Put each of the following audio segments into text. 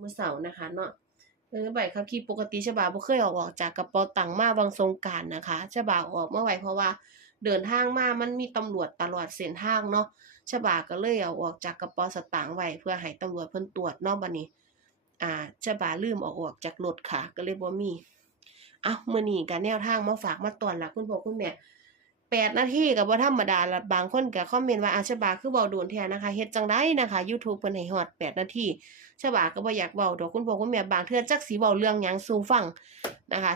มื้อเสาร์นะคะเนาะเออใบขับขี่ปกติฉบาบ่เคยเอาออกจากกระเป๋าตังค์มาบางสงกานต์นะคะฉบาเอาออกมาไว้เพราะว่าเดินทางมามันมีตำรวจตลอดเส้นทางเนาะฉบาก็เลยเอาออกจากกระเป๋าสตางค์ไว้เพื่อให้ตำรวจเพิ่นตรวจเนาะบัดนี้ อ่าฉบาลืมเอาออกจากรถค่ะ ก็เลยบ่มีอ้ามื้อนี้ก็แนวทางมาฝากมาตอนละคุณพ่อคุณแม่ แปดนาทีก็บ่ธรรมดาละบางคนก็คอมเมนต์ว่าอาชบาคือเว้าโดนแท้นะคะเฮ็ดจังได้นะคะ YouTube เพิ่นให้ฮอด8นาทีชบาก็บ่อยากเว้าดอกคุณพ่อคุณแม่บางเทื่อจักสิเว้าเรื่องหยังสูฟังนะคะ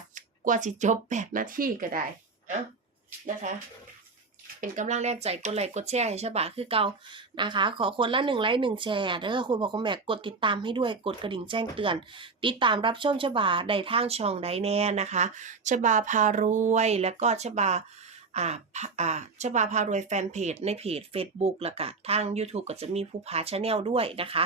กว่าสิจบ8นาทีก็ได้เอ้านะคะเป็นกำลังแรงใจกดไลค์กดแชร์ให้ฉบาคือเก่านะคะ ขอคนละ1ไลค์1แชร์เด้อคุณพ่อคุณแม่กดติดตามให้ด้วยกดกระดิ่งแจ้งเตือน ติดตามรับชมฉบาได้ทางช่องใดแน่นะคะฉบาพารวยแล้วก็ฉบา อ่าอ่าชบาพารวยแฟนเพจในเพจ Facebook แล้วก็ทาง YouTube ก็จะมีผู้พาชาแนลด้วยนะคะ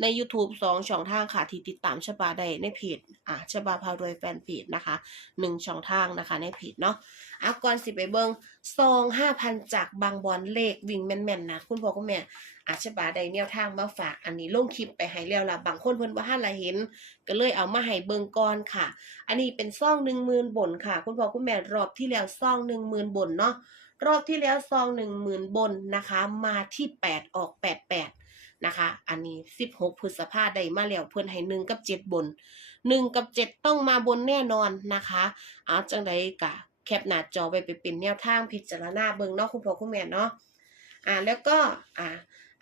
ใน YouTube สองช่องทางค่ะ ที่ติดตามชบาได้ในเพจอ่าชบาพารวยแฟนเพจนะคะหนึ่งช่องทางนะคะในเพจเนาะอะก่อนสิไปเบิงซองห้าพันจากบางบอลเลขวิ่งแม่นๆนะคุณพ่อคุณแม่อาชบาได้แนวทางมาฝากอันนี้ลงคลิปไปให้แล้วล่ะบางคนเพิ่นว่าท่าละเห็น ก็เลยเอามาให้เบิงก่อนค่ะ อันนี้เป็นซองหนึ่งหมื่นบนค่ะ คุณพ่อคุณแม่รอบที่แล้วซองหนึ่งหมื่นบนเนาะรอบที่แล้วซองหนึ่งหมื่นบนนะคะ มาที่แปดออกแปดแปด นะคะ อันนี้สิบหกพฤษภาได้มาแล้วเพิ่อนให้หนึ่งกับเจ็ดบนหนึ่งกับเจ็ดต้องมาบนแน่นอนนะคะเอาจังไดกะแคปหน้าจอไปไปเป็นแนวทางพิจารณาเบิงเนาะคุณพ่อคุณแม่เนาะอ่าแล้วก็อ่า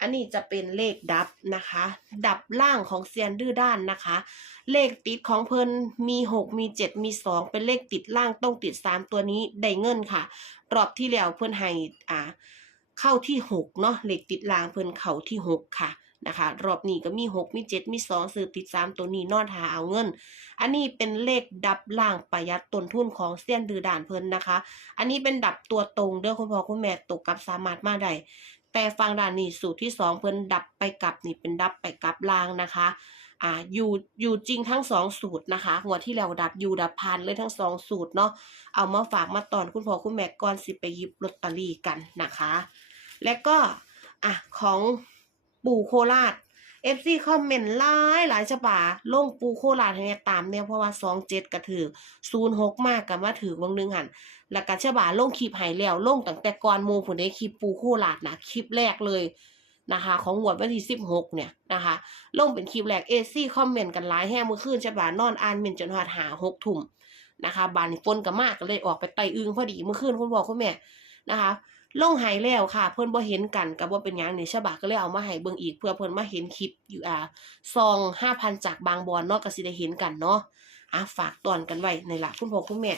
อันนี้จะเป็นเลขดับนะคะ ดับล่างของเซียนดื้อด้านนะคะ เลขติดของเพิ่นมีหกมีเจ็ดมีสองเป็นเลขติดล่างต้องติดสามตัวนี้ได้เงินค่ะ รอบที่แล้วเพิ่นให้อ่า เข้าที่หกเนาะเลขติดล่างเพิ่นเข้าที่หกค่ะนะคะ รอบนี้ก็มีหกมีเจ็ดมีสองซื้อติดสามตัวนี้นอนหาเอาเงิน อันนี้เป็นเลขดับล่างประหยัดต้นทุนของเซียนดือด้านเพิ่นนะคะ อันนี้เป็นดับตัวตรงเด้อคุณพ่อคุณแม่ตกกับสามารถมาได้แต่ฟังด้านนี้สูตรที่สองเพิ่นดับไปกลับนี่เป็นดับไปกลับล่างนะคะอ่าอยู่อยู่จริงทั้งสองสูตรนะคะหัวที่แล้วดับอยู่ดับพันเลยทั้งสองสูตรเนาะเอามาฝากมาตอนคุณพ่อคุณแม่ก่อนสิไปหยิบลอตเตอรี่กันนะคะ และก็อะของปู่โคราช FC คอมเมนต์หลายหลายฉบาลงปูโคราชให้แม่ตามเนี่ยเพราะว่าสองเจ็ดก็ถือศูนย์หกมากกับมาถือวงนึงหันแล้วก็ฉบาลงคลิปให้แล้วลงตั้งแต่ก่อนมูผู้ใดคลิปปูโคราชนะคลิปแรกเลยนะคะ ของงวดวันที่สิบหกเนี่ยนะคะลงเป็นคลิปแรกเอซี่คอมเมนต์กันหลายแห่เมื่อคืนฉบานอนอ่านเมนจนหอดหาหกทุ่มนะคะบานนี้ฝนก็มากก็เลยออกไปไต่อึงพอดีเมื่อคืนคุณพ่อคุณแม่นะคะ ลงหายแล้วค่ะ เพิ่อนบ่เห็นกันกับว่าเป็นยังนี่ฉบาก็เลยเอามาให้เบิ่งอีกเพื่อเพิ่อนมาเห็นคลิปอยู่อ่าซองห้าพันจากบางบอนเนาะก็สิได้เห็นกันเนาะอะฝากตอนกันไว้ในละคุณพ่อคุณแม่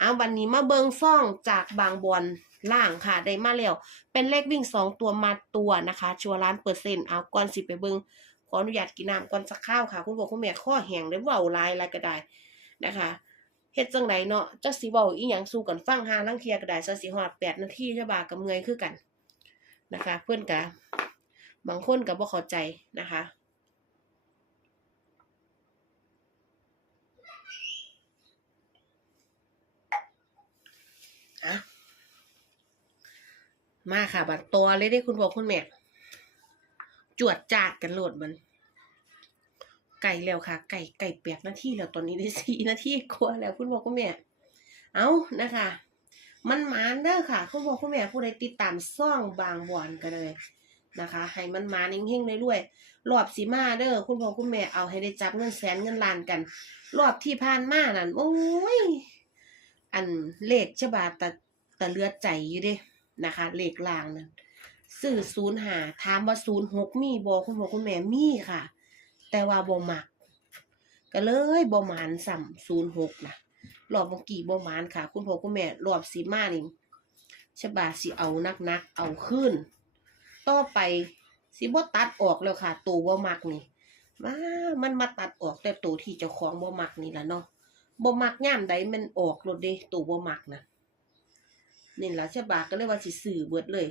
อะวันนี้มาเบิ่งซ่องจากบางบอนล่างค่ะได้มาแล้วเป็นเลขวิ่งสองตัวมาตัวนะคะ ชัวร์ล้านเปอร์เซ็นต์เอาก่อนสิไปเบิ่งขออนุญาตกินน้ำก่อนสักข้าวค่ะ คุณพ่อคุณแม่ข้อแห้งได้เว้าลายอะไรก็ได้นะคะ เฮ็ดจังไดเนาะจักสิเว้าอีหยังสู่กันฟังหาลังเทียก็ได้ซะสิฮอด8นาทีจะบาก็เมื่อยคือกันนะคะ เพิ่อนก็บางคนก็บ่เข้าใจนะคะอะมาค่ะ บัดตัวเลยได้คุณพ่อคุณแม่ จวดจาดกันโหลดมัน ไก่แล้วค่ะ ไก่ไก่แปดนาที่แล้วตอนนี้ได้สี่นาที่กว่าแล้วคุณพ่อคุณแม่ เอานะคะ มันมานเด้อค่ะ คุณพ่อคุณแม่ผู้ใดติดตามซ่องบางบอนกันเลยนะคะให้มันมานิ่งๆเลยด้วยรอบสีมาเด้อคุณพ่อคุณแม่เอาให้ได้จับเงินแสนเงินล้านกัน รอบที่ผ่านมานั่นโอ้ยอันเลขฉบาตะตะเลือดใจอยู่เด้นะคะ เลขลางนั่นซื้อศูนย์หาถามว่าศูนย์หกมีบอคุณพ่อคุณแม่มีค่ะ แต่ว่าบ่มักก็เลยบ่หมานสัมศูนย์หกนะรอบเมื่อกี้บ่หมานค่ะ คุณพ่อคุณแม่รอบสีมานี่ฉบาสิเอานักๆเอาขึ้น ต่อไปสิบ่ตัดออกแล้วค่ะตัวบ่มักนี่มามันมาตัดออกแต่ตัวที่เจ้าของบ่มักนี่ละเนาะบ่มักย่ามใดมันออกรถเด้ตัวบ่มักนะนี่ละฉบาก็เลยว่าสิซื้อเบิดเลย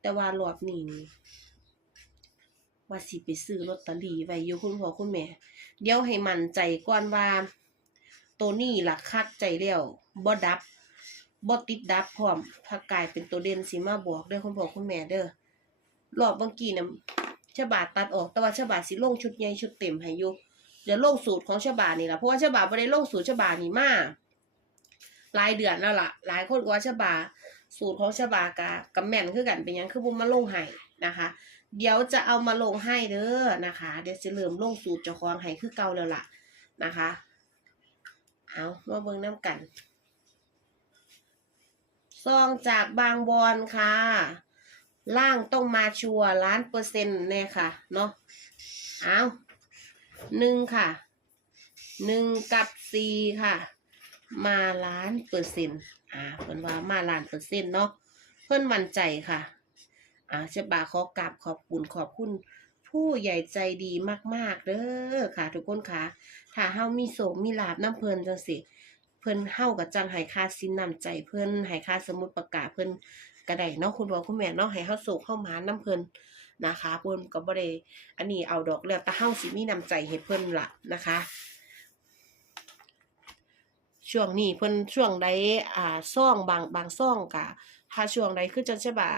แต่ว่ารอบนี้นี่ ว่าสิไปซื้อลอตเตอรี่ไว้อยู่คุณพ่อคุณแม่ เดี๋ยวให้มันใจก่อนว่าตัวนี้ล่ะคักใจแล้วบ่ดับบ่ติดดับพร้อมถ้ากลายเป็นตัวเด่นสิมาบอกเด้อคุณพ่อคุณแม่เด้อรอบเมื่อกี้น่ะฉบาตัดออกแต่ว่าฉบาสิลงชุดใหญ่ชุดเต็มให้อยู่เดี๋ยวลงสูตรของฉบานี่ล่ะเพราะว่าฉบาบ่ได้ลงสูตรฉบานี่มาหลายเดือนแล้วล่ะ หลายคนว่าฉบาสูตรของฉบากะกับแม่นคือกันเป็นยังคือบ่มาลงให้นะคะ เดี๋ยวจะเอามาลงให้เด้อนะคะ เดี๋ยวจะเริ่มลงสูตรเจ้าของให้คือเก่าแล้วล่ะนะคะ เอามาเบิ่งน้ำกัน ซองจากบางบอนค่ะ ล่างต้องมาชัวร์ล้านเปอร์เซ็นต์แน่ค่ะ เนาะเอาหนึ่งค่ะ หนึ่งกับสี่ค่ะ มาล้านเปอร์เซ็นต์อ่าเพิ่นว่ามาล้านเปอร์เซ็นต์เนาะ เพิ่นมั่นใจค่ะ อาเชบาขอกราบขอบคุณขอบคุณ ผู้ใหญ่ใจดีมาก ๆเด้อค่ะ ทุกคนค่ะ ถ้าเฮามีโศกมีลาบน้ำเพลินจังสิเพิ่นเฮากับจังให้ค่าสินนำใจเพิ่นให้ค่าสมุดประกาศเพิ่นก็ไดเนาะคุณพ่อคุณแม่เนาะให้เฮาโศกเฮามาน้ำเพลินนะคะเพิ่นก็บ่ได้อันนี้เอาดอกแล้วแต่เฮาสิมีน้ำใจให้เพิ่นละนะคะช่วงนี้เพิ่นช่วงใดอ่าซ่องบางบางซ่องกะถ้าช่วงใดคือจังใช่บ่า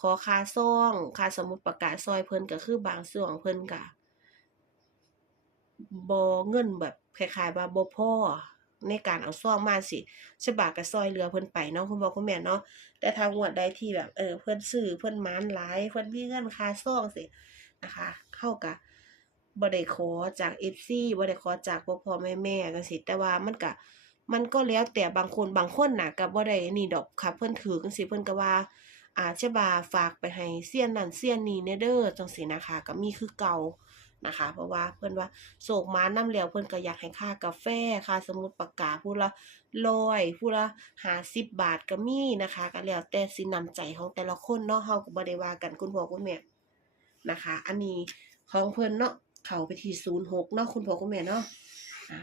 ขอค่าซ่องค่าสมุดประกาศซอยเพิ่นก็คือบางช่วงเพิ่นกะบ่เงินแบบคล้ายๆว่าบ่พอในการเอาซ่องมาสิฉบาก็ซอยเหลือเพิ่นไปเนาะคุณพ่อคุณแม่เนาะแต่ถ้างวดใดที่แบบเออเพิ่นซื้อเพิ่นมานหลายเพิ่นมีเงินค่าซ่องสินะคะเข้ากับบ่ได้ขอจาก FC บ่ได้ขอจากพ่อพ่อแม่แม่จังซี่แต่ว่ามันก็มันก็แล้วแต่บางคนบางคนน่ะก็บ่ได้นี่ดอกค่ะเพิ่นถือจังซี่เพิ่นก็ว่า อาจจะบาฝากไปให้เซียนนั่นเซียนนี้แน่เด้อจังซี่นะคะก็มีคือเก่านะคะ เพราะว่าเพิ่อนว่าโศกมานำแล้วเพิ่อนก็อยากให้ค่ากาแฟค่าสมุดปากกาผู้ละ100ผู้ละ50บบาทก็มีนะคะก็แล้วแต่สินน้ำใจของแต่ละคนเนาะเฮาก็บ่ได้ว่ากันคุณพ่อคุณแม่นะคะ อันนี้ของเพิ่อนเนาะเข้าไปที่06เนาะคุณพ่อคุณแม่เนาะ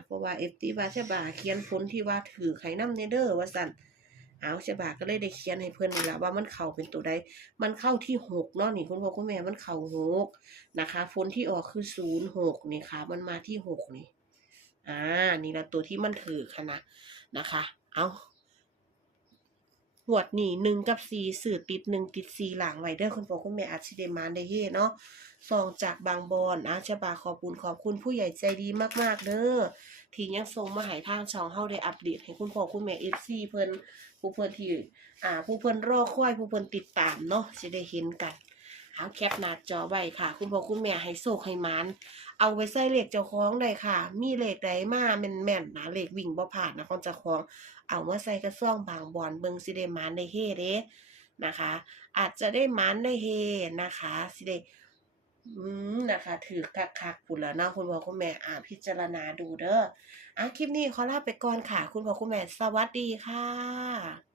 เพราะว่าเอฟตีว่าฉบาเขียนผลที่ว่าถือไข่น้ำเนเดอร์ว่าสั่น เอาฉบาก็เลยได้เขียนให้เพิ่อนนี่ละว่ามันเข้าเป็นตัวใด มันเข้าที่หกเนาะนี่คุณพ่อคุณแม่มันเข้าหกนะคะผลที่ออกคือศูนย์หกนี่ค่ะ มันมาที่หกนี่ อ่า นี่ละตัวที่มันถือค่ะนะนะคะ เอาหวดนี่หนึ่งกับสี่สื่อติดหนึ่งติดสี่หลังไว้ด้อคุณพ่อคุณแม่อาจสิเดมานได้เฮ่เนาะซองจากบางบอนอาชบาขอบคุณขอบคุณผู้ใหญ่ใจดีมากๆเด้อ ที่ยังส่งมาให้ทางช่องเฮาได้อัปเดตให้คุณพ่อคุณแม่เอฟซีเพิ่นผู้เพิ่นที่อ่าผู้เพิ่นรอคอยผู้เพิ่นติดตามเนาะสิได้เห็นกันเอาแคปหน้าจอไว้ค่ะ คุณพ่อคุณแม่ให้โชคให้มานเอาไว้ใส่เลขเจ้าของได้ค่ะ มีเลขใดมาแม่นๆนะเลขวิ่งบ่ผ่านนะของเจ้าของ เอามาใส่กระซ่องบางบอนเบิงสิได้มานได้เฮเด้นะคะ อาจจะได้มานได้เฮนะคะสิได้ อืมนะคะ ถือคักๆคุณแล้วเนาะคุณพ่อคุณแม่อ่าพิจารณาดูเด้ออะคลิปนี้ขอลาไปก่อนค่ะ คุณพ่อคุณแม่สวัสดีค่ะ